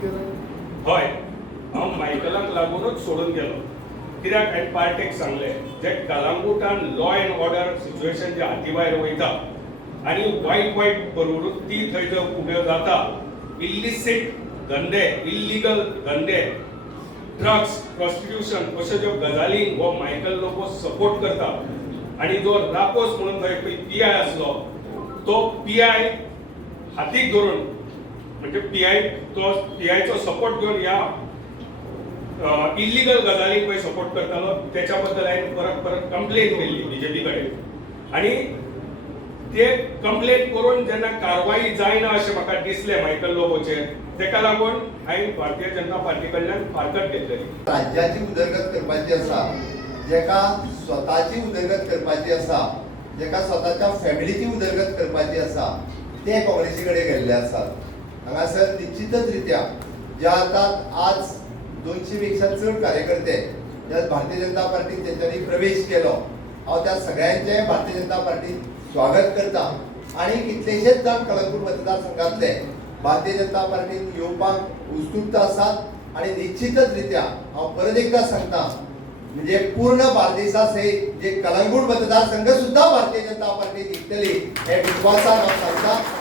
हय हांव मायकलाक लागूनच सोडून गेलो कित्याक हांवें पार्टेक सांगलें जे कलंगूटान लॉ एंड ऑर्डर सिच्युएशन जे हाती भायर वयता आनी वायट वायट प्रवृत्ती थंय जर उब्यो जाता इल्लिसीट धंदे इल्लीगल धंदे ड्रग्स प्रॉस्टिट्यूशन अश्यो ज्यो गजालींक हो मायकल लोबो सपोर्ट करता आनी जो रापोस म्हणून थंय पीआय आसलो तो पीआय हातीक धरून म्हणजे पीआयचो सपोर्ट घेवन ह्या इल्लीगल गजालींक पळय सपोर्ट करतालो त्याच्या बद्दल हांवें परत परत कंप्लेन केल्ली बीजेपी कडेन आनी ते कंप्लेन करून जेन्ना कारवाई जायना अशें म्हाका दिसलें मायकल लोबोचेर तेका लागून हांवें भारतीय जनता पार्टी कडल्यान फारकत घेतलेली. राज्याची उदरगत करपाची आसा जेका स्वताची उदरगत करपाची आसा जेका स्वताच्या फॅमिलीची उदरगत करपाची आसा ते काँग्रेसी कडेन गेल्ले आसात. हांगासर निश्चितच रित्या जे आतां आज 200 पेक्षा चड कार्यकर्ते ज्या भारतीय जनता पार्टीत तेंच्यांनी प्रवेश केलो हांव त्या सगळ्यांचे भारतीय जनता पार्टीत स्वागत करता आनी कितलेशेच जाण कलंगूट मतदारसंघातले भारतीय जनता पार्टीत येवपाक उत्सुक आसात आनी निश्चितच रित्या हांव परत एकदा सांगता म्हणजे पूर्ण बार्देसा सयत जे कलंगूट मतदारसंघ सुद्धा भारतीय जनता पार्टी जिंकतली हे विश्वासान हांव सांगता.